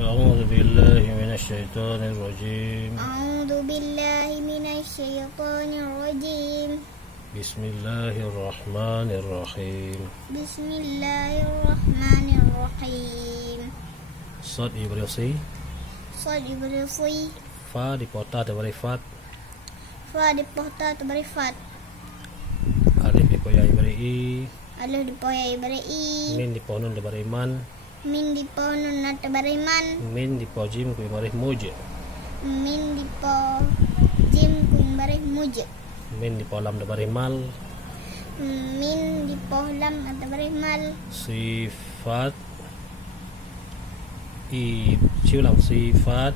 أعوذ بالله من الشيطان الرجيم. أعوذ بالله من الشيطان الرجيم. بسم الله الرحمن الرحيم. بسم الله الرحمن الرحيم. Sod diberi si, Sad diberi si, fa dipotah diberi fat, Fa dipotah diberi fat, alif dipoyai diberi i, Alif dipoyai diberi i, min diponun diberi man, Min diponun nat diberi man, min dipojim ku diberi muj, Min dipo jim kun diberi muj, min dipolam diberi mal, Min dipohlam at diberi mal, sifat i siulang sifat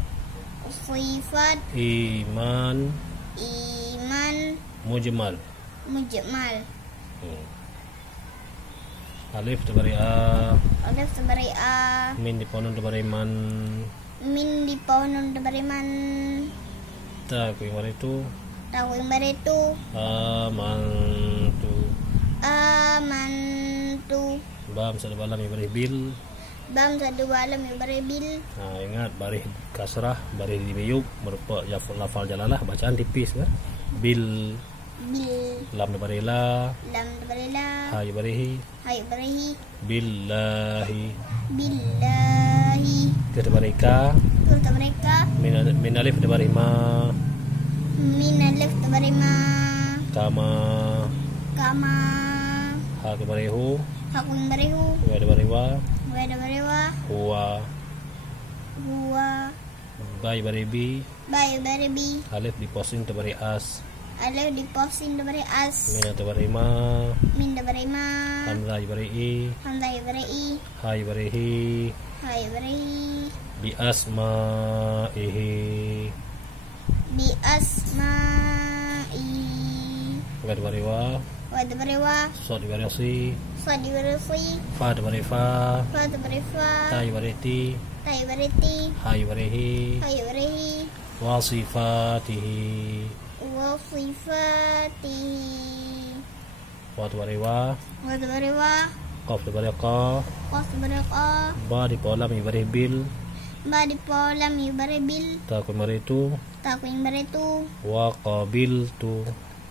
Sifat iman iman mujmal. mujmal, Alif diberi a, Alif diberi a, min diponun diberi man, Min diponun diberi man, ta ku diberi tu, Tahu diberi tu, amantu, amantu, bam sada balam diberi bil. Bam satu balam diberi bil, Nah, ingat barih kasrah, barih dibiyuk berupa lafal jalalah bacaan tipis kan. Bil, bil, lam diberi la, lam diberi la, ha diberi hai berihi, billahi, billahi, kita diberi ka, Turta mereka, min alif diberi ma, Min alif diberi ma, kama, Kama, ha diberi hu, Hakun diberi hu, wa diberi wa, Wa diberi wa, huwa, Huwa, ba diberi bi, Bayu diberi bi, alif diposing diberi as, Alif diposin diberi as, min diberi ma, Min diberi ma, hamzah diberi i, Hamzah diberi i, ha diberi hi, Hai diberi bi asma'ihi, bi asma'i, wa diberi wa, Wa diberi wa, so diberi si, Fa diberi si, fa diberi fa, Fa diberi fa, ta diberi ti, Ta diberi ti, ha diberi hi, Hai diberi hi, wa sifatihi, Wa sifatihi, wa diberi wa, Wa diberi wa, qaf diberi qa, Qaf diberi qa, ba di polam diberi bil, Ba dipolam diberi bil, ta ku diberi tu, Ta ku diberi tu, wa qabiltu,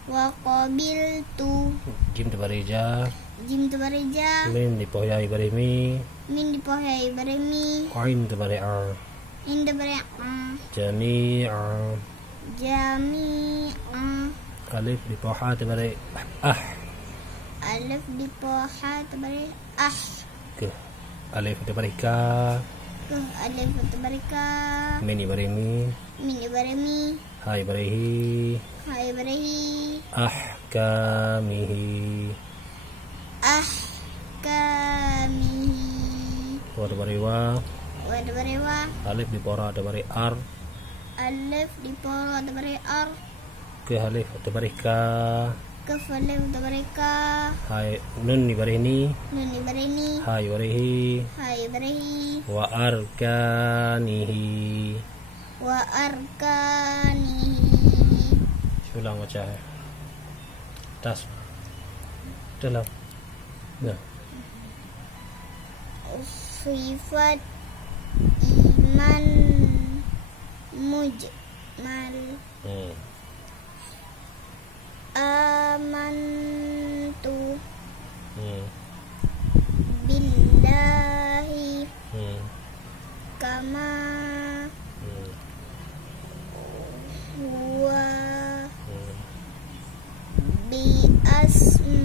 Wa qabiltu, jim diberi ja, Jim diberi ja, min dipoyai diberi mi, Min dipohai diberi mi, ain diberi ar, In diberi jami'a, jami'a, alif dipoha diberi ah, Alif dipoha diberi ah, ke alif diberi ka, Alif diberi ka, min diberi mi, Min diberi mi, ha diberi hi, Hai diberi hi, ahkamihi, ahkamihi, wa diberi wa, Wa diberi wa, alif dipora diberi ar, Alif dipoha diberi ar, ke alif diberi ka, Kaf alif diberi ka, hai nun diberi ni, Nun diberi ni, ha diberi hi, Hai diberi hi, wa arkanihi, Wa arkanihi, ulang baca tas dalam nah Sifat iman mujmal, amantu billahi kama huwa bi asma'ihi